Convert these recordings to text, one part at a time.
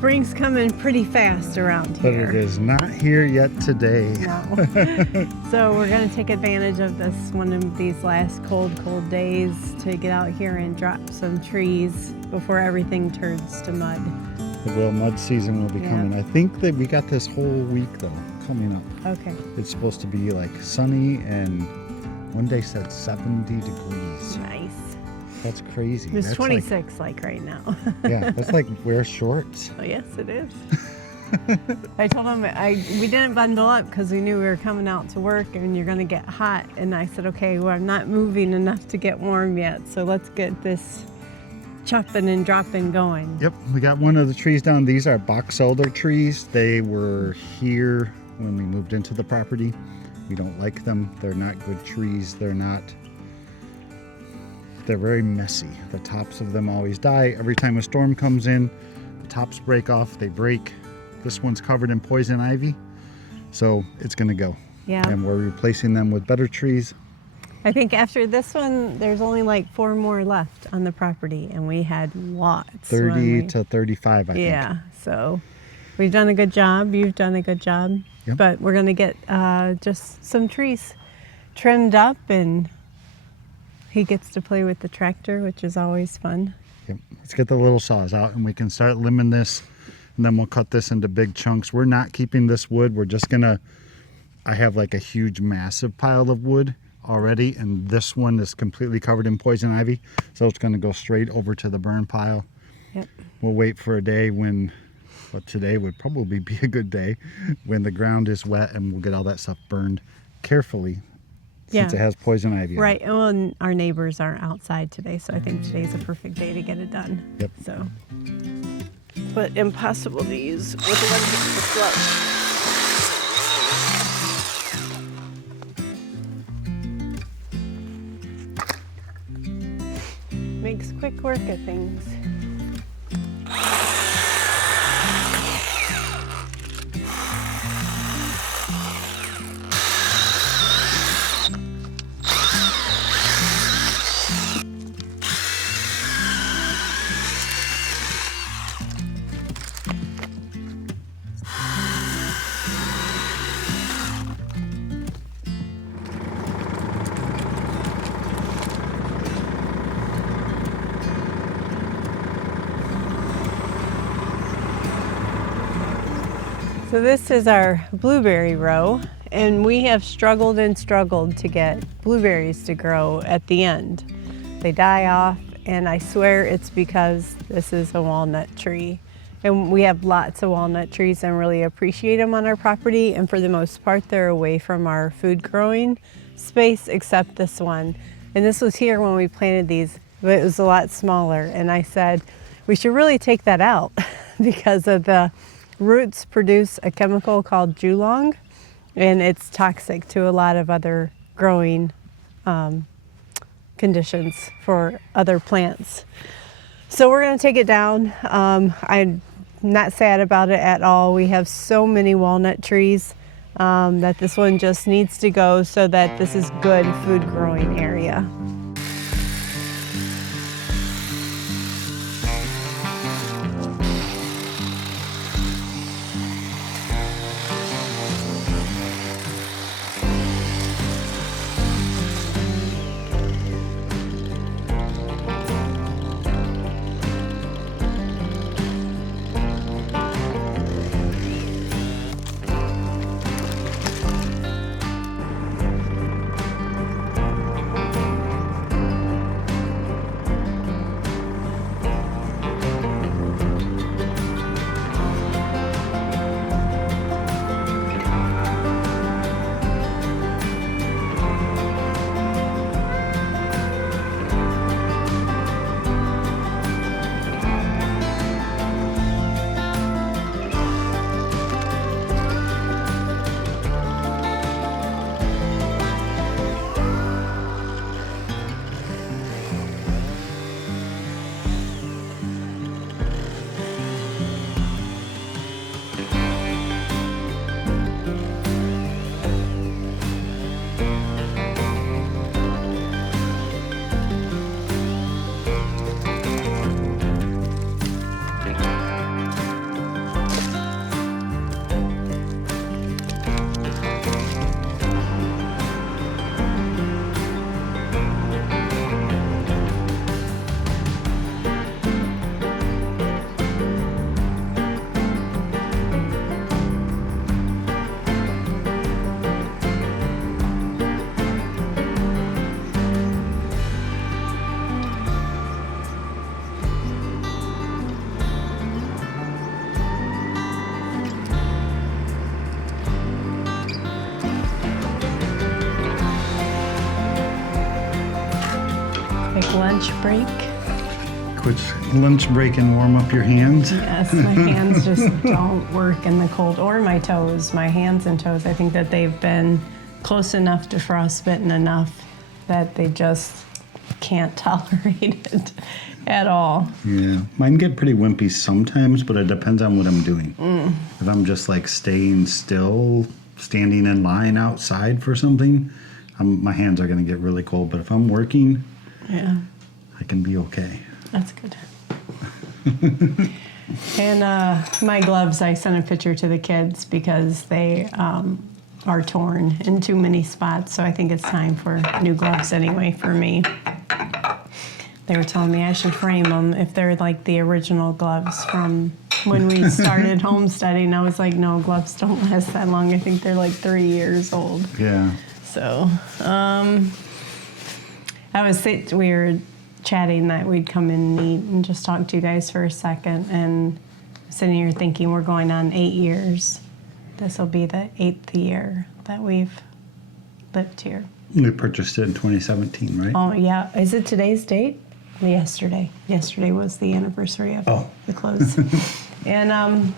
Spring's coming pretty fast around But here. it is not here yet today. No. So we're going to take advantage of this one of these last cold days to get out here and drop some trees before everything turns to mud. The real mud season will be coming. I think that we got this whole week though coming up. Okay. It's supposed to be like sunny and one day said 70 degrees. Nice. That's crazy. It's that's 26 like right now. Yeah, that's like wear shorts. Oh, yes, it is. I told him we didn't bundle up because we knew we were coming out to work and you're going to get hot. And I said, okay, well, I'm not moving enough to get warm yet. So let's get this chopping and dropping going. Yep, we got one of the trees down. These are Boxelder trees. They were here when we moved into the property. We don't like them. They're not good trees. They're very messy. The tops of them always die. Every time a storm comes in, the tops break off, they break. This one's covered in poison ivy, so it's gonna go. Yeah. And we're replacing them with better trees. I think after this one, there's only like 4 more left on the property, and we had lots. 30 to 35, I think. Yeah, so we've done a good job. You've done a good job. Yep. But we're gonna get just some trees trimmed up, and he gets to play with the tractor, which is always fun. Yep. Let's get the little saws out and we can start limbing this, and then we'll cut this into big chunks. We're not keeping this wood. We're just gonna, I have like a huge massive pile of wood already, and this one is completely covered in poison ivy, so it's gonna go straight over to the burn pile. Yep. We'll wait for a day when, well, today would probably be a good day, when the ground is wet, and we'll get all that stuff burned carefully. Since it has poison ivy on it. Right. Well, and our neighbors aren't outside today, so I think today's a perfect day to get it done. Yep. So, but impossible to use with one glove. Makes quick work of things. So this is our blueberry row, and we have struggled and struggled to get blueberries to grow at the end. They die off, and I swear it's because this is a walnut tree. And we have lots of walnut trees and really appreciate them on our property, and for the most part they're away from our food growing space except this one. And this was here when we planted these, but it was a lot smaller, and I said we should really take that out because of the roots produce a chemical called Julong, and it's toxic to a lot of other growing conditions for other plants. So we're going to take it down. I'm not sad about it at all. We have so many walnut trees that this one just needs to go so that this is good food growing area. lunch break. Quick lunch break and warm up your hands. Yes, my hands just don't work in the cold, or my toes. My hands and toes, I think that they've been close enough to frostbitten enough that they just can't tolerate it at all. Yeah, mine get pretty wimpy sometimes, but it depends on what I'm doing. If I'm just like staying still, standing in line outside for something, my hands are going to get really cold. But if I'm working, Yeah, I can be okay. that's good. And my gloves, I sent a picture to the kids because they are torn in too many spots. So I think it's time for new gloves anyway for me. They were telling me I should frame them if they're like the original gloves from when we started homesteading. I was like, no, gloves don't last that long. I think they're like 3 years old. Yeah. So we were chatting that we'd come in and eat and just talk to you guys for a second. And sitting here thinking we're going on 8 years. This will be the 8th year that we've lived here. We purchased it in 2017, right? Oh, yeah. Is it today's date? Yesterday. Yesterday was the anniversary of the close. And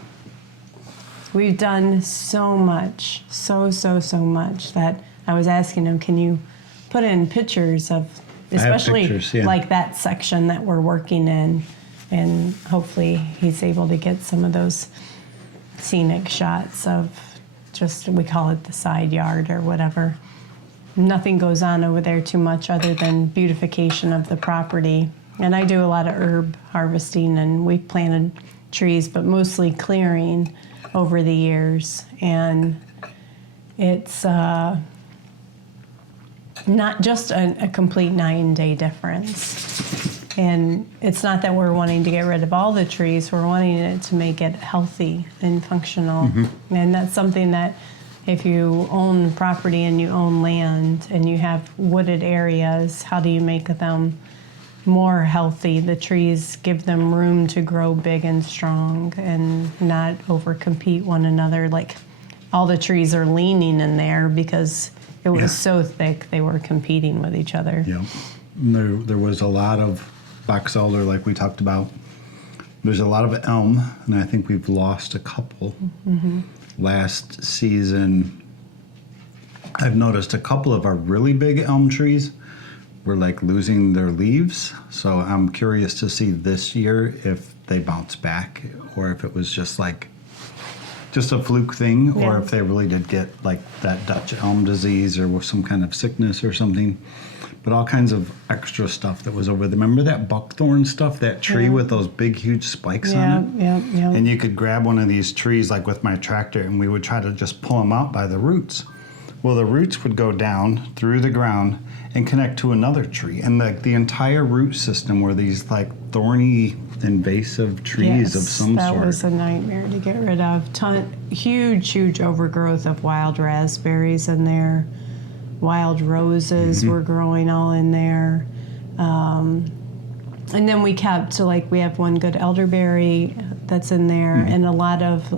we've done so much, so much that I was asking him, can you put in pictures of, especially pictures, yeah. like that section that we're working in, and hopefully he's able to get some of those scenic shots of just, we call it the side yard or whatever. Nothing goes on over there too much other than beautification of the property. And I do a lot of herb harvesting, and we've planted trees, but mostly clearing over the years. And it's not just a complete 9-day difference. And it's not that we're wanting to get rid of all the trees, we're wanting it to make it healthy and functional. And that's something that if you own property and you own land and you have wooded areas, how do you make them more healthy? The trees give them room to grow big and strong and not overcompete one another. Like all the trees are leaning in there because it was so thick they were competing with each other. Yeah. There was a lot of boxelder, like we talked about. There's a lot of elm, and I think we've lost a couple. Last season, I've noticed a couple of our really big elm trees were like losing their leaves. So I'm curious to see this year if they bounce back or if it was just a fluke thing, or if they really did get like that Dutch elm disease or some kind of sickness or something. But all kinds of extra stuff that was over there. Remember that buckthorn stuff, that tree with those big, huge spikes on it? Yeah. And you could grab one of these trees like with my tractor, and we would try to just pull them out by the roots. Well, the roots would go down through the ground and connect to another tree. And the entire root system were these like thorny, invasive trees of some sort. That was a nightmare to get rid of. Huge overgrowth of wild raspberries in there. Wild roses were growing all in there. And then we kept, so like we have one good elderberry that's in there, and a lot of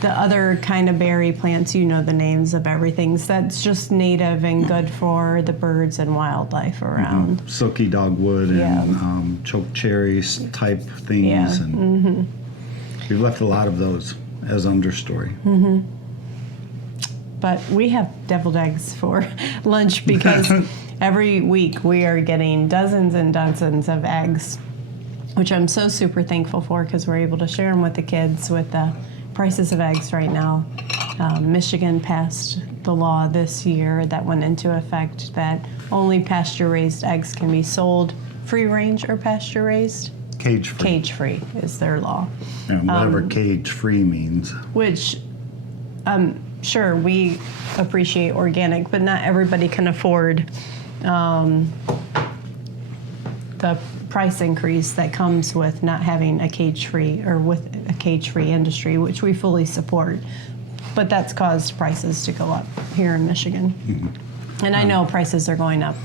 the other kind of berry plants, you know the names of everything. So that's just native and good for the birds and wildlife around. Silky dogwood and choke cherries type things. Yeah. And we've left a lot of those as understory. But we have deviled eggs for lunch because every week we are getting dozens and dozens of eggs, which I'm so super thankful for because we're able to share them with the kids with the prices of eggs right now. Michigan passed the law this year that went into effect that only pasture-raised eggs can be sold, free-range or pasture-raised. Cage-free. Cage-free is their law. And whatever cage-free means. Which... sure, we appreciate organic, but not everybody can afford the price increase that comes with not having a cage-free or with a cage-free industry, which we fully support. But that's caused prices to go up here in Michigan. And I know prices are going up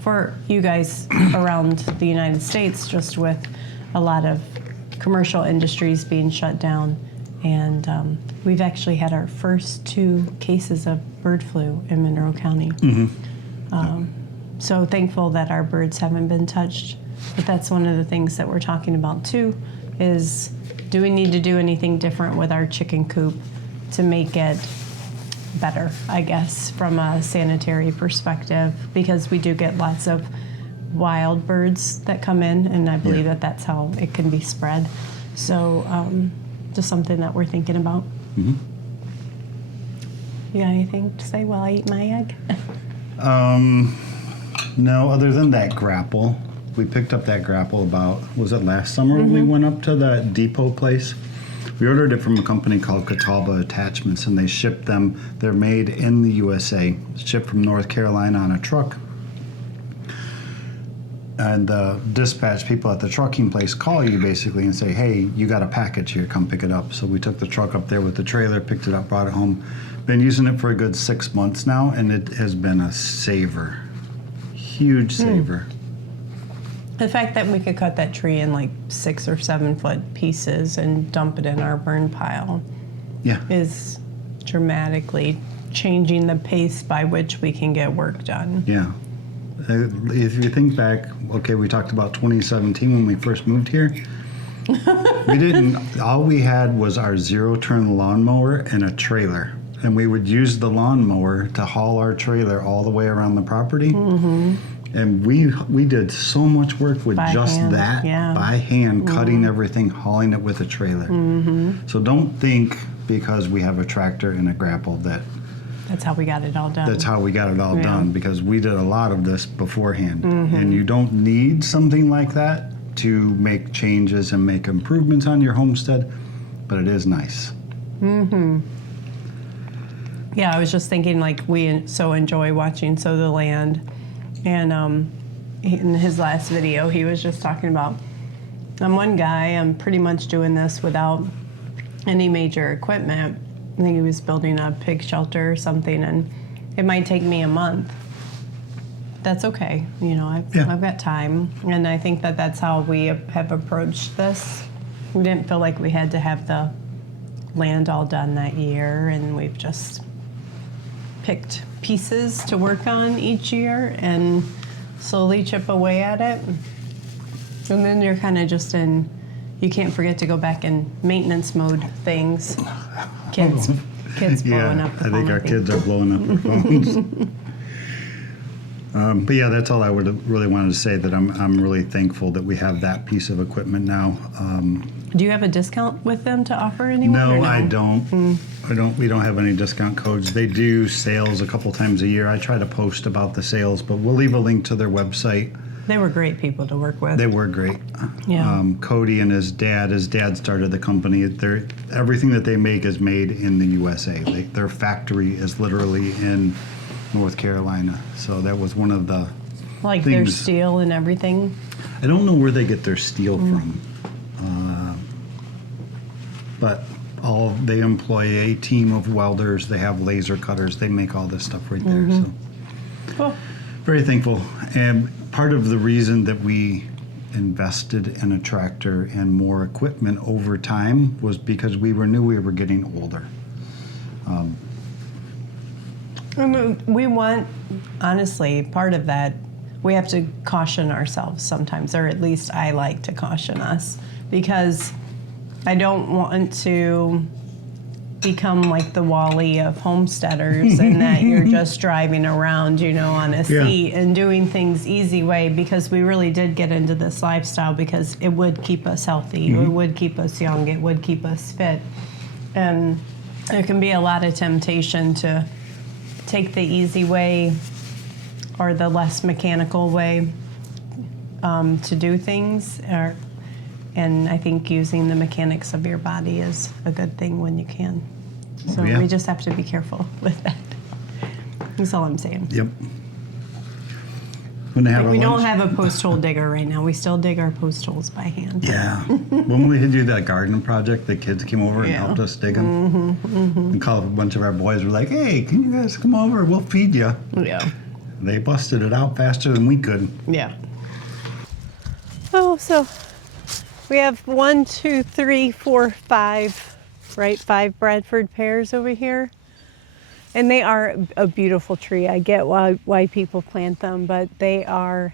for you guys around the United States, just with a lot of commercial industries being shut down. And we've actually had our first 2 cases of bird flu in Monroe County. So thankful that our birds haven't been touched. But that's one of the things that we're talking about too, is do we need to do anything different with our chicken coop to make it better, I guess, from a sanitary perspective, because we do get lots of wild birds that come in, and I believe that that's how it can be spread. So just something that we're thinking about. Mm-hmm. You got anything to say while I eat my egg? No, other than that grapple. We picked up that grapple about, was it last summer when we went up to that depot place? We ordered it from a company called Catawba Attachments, and they shipped them. They're made in the USA, shipped from North Carolina on a truck. And the dispatch people at the trucking place call you basically and say, hey, you got a package here, come pick it up. So we took the truck up there with the trailer, picked it up, brought it home. Been using it for a good 6 months now, and it has been a saver. Huge saver. The fact that we could cut that tree in like 6 or 7 foot pieces and dump it in our burn pile is dramatically changing the pace by which we can get work done. Yeah. If you think back, okay, we talked about 2017 when we first moved here. All we had was our 0-turn lawnmower and a trailer. And we would use the lawnmower to haul our trailer all the way around the property. Mm-hmm. And we did so much work with by hand, cutting everything, hauling it with a trailer. Mm-hmm. So don't think because we have a tractor and a grapple that's how we got it all done. That's how we got it all done, because we did a lot of this beforehand. Mm-hmm. And you don't need something like that to make changes and make improvements on your homestead, but it is nice. Mm-hmm. Yeah, I was just thinking, like, we so enjoy watching Sow the Land. And in his last video, he was just talking about, I'm one guy, I'm pretty much doing this without any major equipment. I think he was building a pig shelter or something, and it might take me a month. That's okay. You know, I've got time. And I think that that's how we have approached this. We didn't feel like we had to have the land all done that year, and we've just picked pieces to work on each year and slowly chip away at it. And then you're kind of just in, you can't forget to go back in maintenance mode things. Kids blowing up the phone. I think our kids are blowing up their phones. But yeah, that's all I would really wanted to say, that I'm really thankful that we have that piece of equipment now. Do you have a discount with them to offer anyone? No, I don't. We don't have any discount codes. They do sales a couple times a year. I try to post about the sales, but we'll leave a link to their website. They were great people to work with. They were great. Yeah. Cody and his dad started the company. Everything that they make is made in the USA. Their factory is literally in North Carolina. So that was one of the things. Their steel and everything? I don't know where they get their steel from. But they employ a team of welders. They have laser cutters. They make all this stuff right there. So cool. Very thankful. And part of the reason that we invested in a tractor and more equipment over time was because we knew we were getting older. We want, honestly, part of that, we have to caution ourselves sometimes, or at least I like to caution us, because I don't want to become like the Wall-E of homesteaders and that you're just driving around, on a seat and doing things easy way, because we really did get into this lifestyle because it would keep us healthy, it would keep us young, it would keep us fit. And there can be a lot of temptation to take the easy way or the less mechanical way to do things. And I think using the mechanics of your body is a good thing when you can. So we just have to be careful with that. That's all I'm saying. Yep. We don't have a post hole digger right now. We still dig our post holes by hand. Yeah. When we did that garden project, the kids came over and helped us dig them. And called a bunch of our boys. Were like, hey, can you guys come over? We'll feed you. Yeah. They busted it out faster than we could. Yeah. Oh, so we have 1, 2, 3, 4, 5, right? 5 Bradford pears over here. And they are a beautiful tree. I get why people plant them, but they are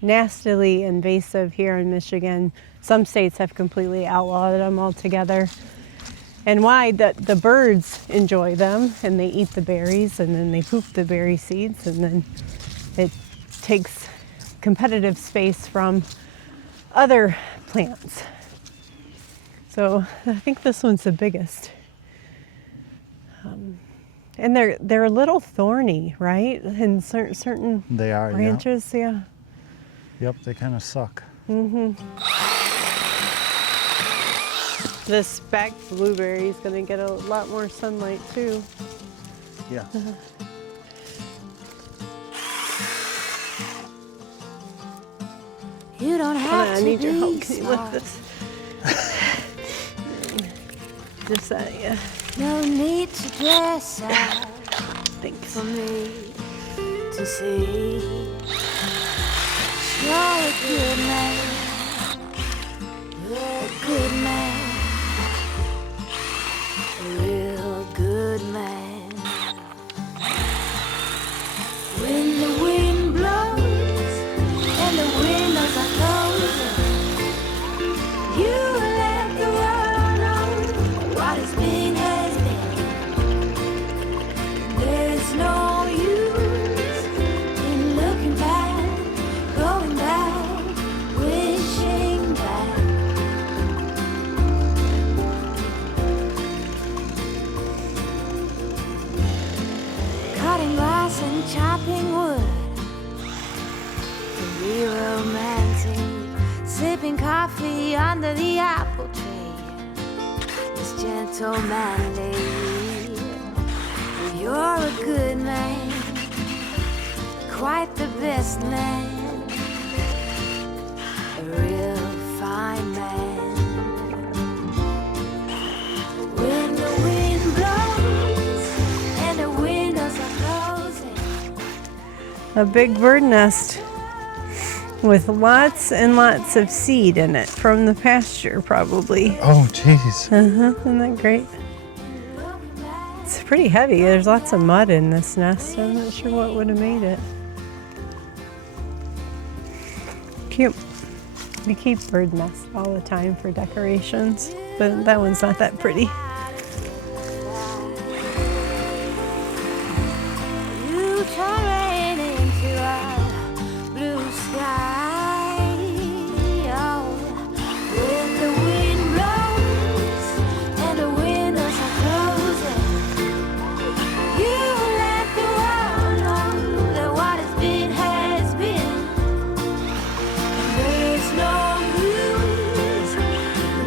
nastily invasive here in Michigan. Some states have completely outlawed them altogether. And why? The birds enjoy them and they eat the berries and then they poop the berry seeds and then it takes competitive space from other plants. So I think this one's the biggest. And they're a little thorny, right? In certain They are, branches, yeah. Yep, they kind of suck. This spec blueberry is going to get a lot more sunlight too. Yeah. You don't have I to need your be help. Can you lift smart. this? Just that, yeah. No need to dress up Thanks. for me to see. You're a good man. You're a good man. A real good man. When the wind blows and the windows are closing, you let the world know what has been has been. There's no use in looking back, going back, wishing back. Cutting glass and chopping wood, to be romantic, sipping coffee under the apple tree. This gentle manly, you're a good man, quite the best man, a real fine man. When the wind blows and the windows are closing. A big bird nest with lots and lots of seed in it from the pasture, probably. Oh, jeez. Isn't that great? It's pretty heavy. There's lots of mud in this nest. I'm not sure what would have made it. Cute. We keep bird nests all the time for decorations, but that one's not that pretty. You turn rain into a blue sky. Oh, when the wind blows and the windows are closing, you let the world know that what has been, and there's no use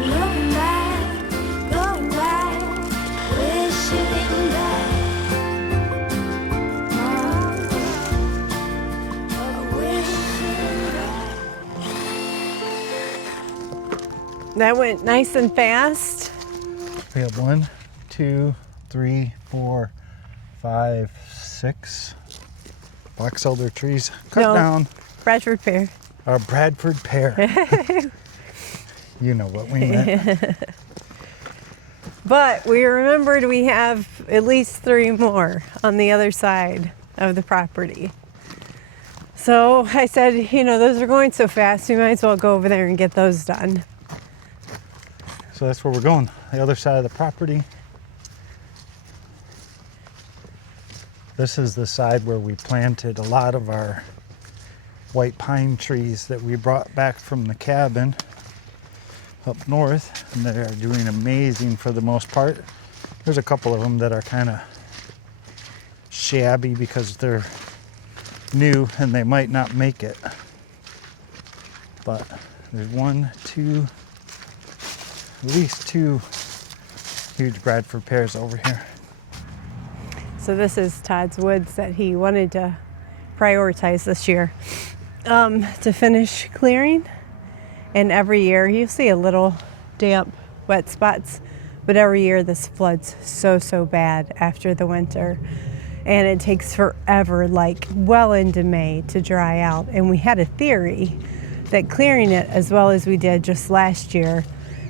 looking back, going back, wishing back. That went nice and fast. We have 1, 2, 3, 4, 5, 6 Boxelder trees cut No. down. Bradford pear. Our Bradford pear. You know what we meant. But we remembered we have at least 3 more on the other side of the property. So I said, those are going so fast, we might as well go over there and get those done. So that's where we're going, the other side of the property. This is the side where we planted a lot of our white pine trees that we brought back from the cabin up north, and they are doing amazing for the most part. There's a couple of them that are kind of shabby because they're new and they might not make it. But there's 1, 2, at least 2 huge Bradford pears over here. So this is Todd's woods that he wanted to prioritize this year to finish clearing. And every year you see a little damp, wet spots, but every year this floods so bad after the winter. And it takes forever, like well into May, to dry out. And we had a theory that clearing it as well as we did just last year,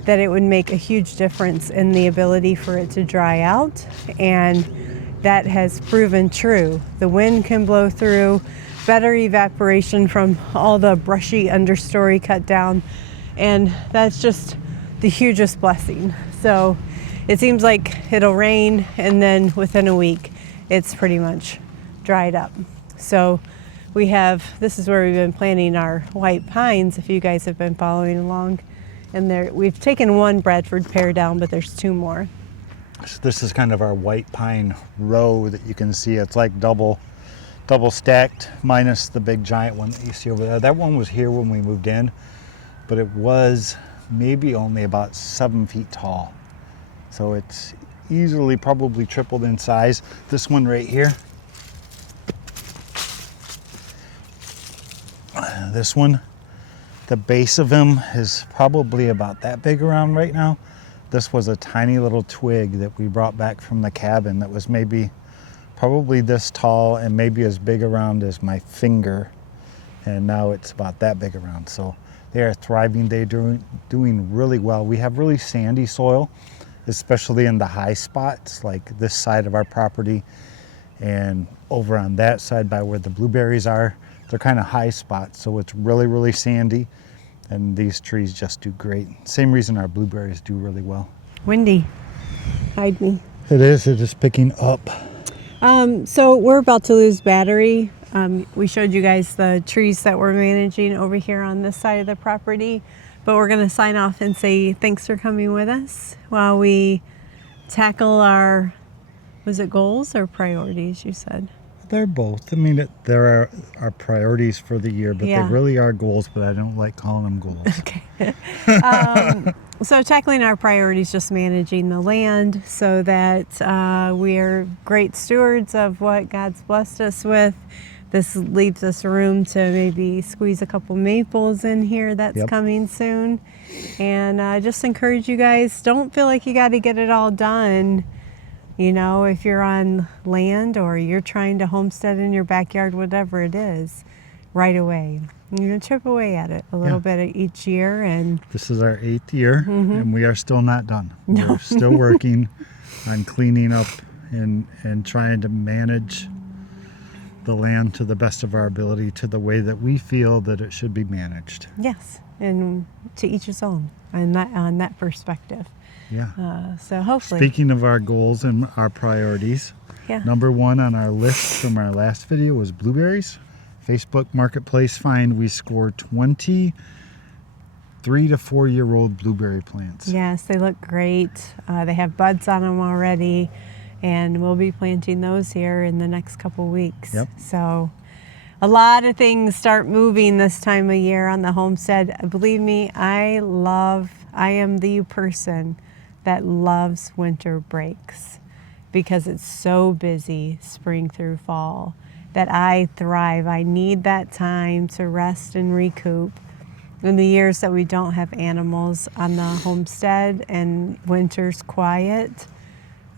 that it would make a huge difference in the ability for it to dry out and that has proven true. The wind can blow through, better evaporation from all the brushy understory cut down, and that's just the hugest blessing. So it seems like it'll rain, and then within a week it's pretty much dried up. So we have, this is where we've been planting our white pines, if you guys have been following along. And there, we've taken one Bradford pear down, but there's 2 more. So this is kind of our white pine row that you can see. It's like double stacked, minus the big giant one that you see over there. That one was here when we moved in, but it was maybe only about 7 feet tall. So it's easily probably tripled in size. This one right here, this one, the base of him is probably about that big around right now. This was a tiny little twig that we brought back from the cabin that was probably this tall and maybe as big around as my finger. And now it's about that big around. So they are thriving. They're doing really well. We have really sandy soil, especially in the high spots, like this side of our property and over on that side by where the blueberries are. They're kind of high spots, so it's really, really sandy, and these trees just do great. Same reason our blueberries do really well. Windy, hide me. It is picking up. So we're about to lose battery. We showed you guys the trees that we're managing over here on this side of the property, but we're gonna sign off and say thanks for coming with us while we tackle our, was it goals or priorities you said? They're both. I mean, there are our priorities for the year, but Yeah. they really are goals, but I don't like calling them goals. Okay. So tackling our priorities, just managing the land so that we are great stewards of what God's blessed us with. This leaves us room to maybe squeeze a couple maples in here that's Yep. coming soon. And just encourage you guys, don't feel like you got to get it all done. You know, if you're on land or you're trying to homestead in your backyard, whatever it is, right away. You're going to chip away at it a little bit each year. And This is our 8th year, and we are still not done. We're still working on cleaning up and trying to manage the land to the best of our ability, to the way that we feel that it should be managed. yes, and to each his own on that perspective. Yeah. So hopefully. Speaking of our goals and our priorities, Yeah. number 1 on our list from our last video was blueberries. Facebook Marketplace find we scored 20 3 to 4 year old blueberry plants. Yes, they look great. They have buds on them already, and we'll be planting those here in the next couple weeks. Yep. So a lot of things start moving this time of year on the homestead. Believe me, I am the person that loves winter breaks because it's so busy spring through fall that I thrive. I need that time to rest and recoup. In the years that we don't have animals on the homestead and winter's quiet,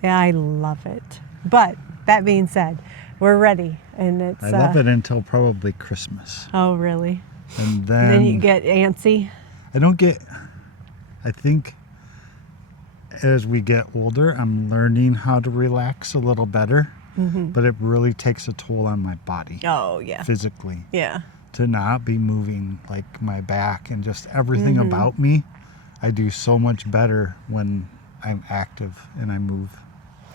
yeah, I love it. But that being said, we're ready, and it's. I love it until probably Christmas. Oh, really? And And then you get antsy. I think as we get older, I'm learning how to relax a little better, but it really takes a toll on my body Oh, yeah. physically Yeah. to not be moving, like my back and just everything about me. I do so much better when I'm active and I move.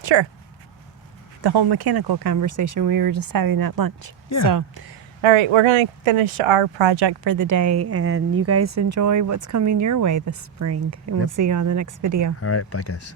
Sure. The whole mechanical conversation we were just having at lunch. Yeah. So, all right, we're going to finish our project for the day, and you guys enjoy what's coming your way this spring. And we'll Yep. see you on the next video. All right, bye guys.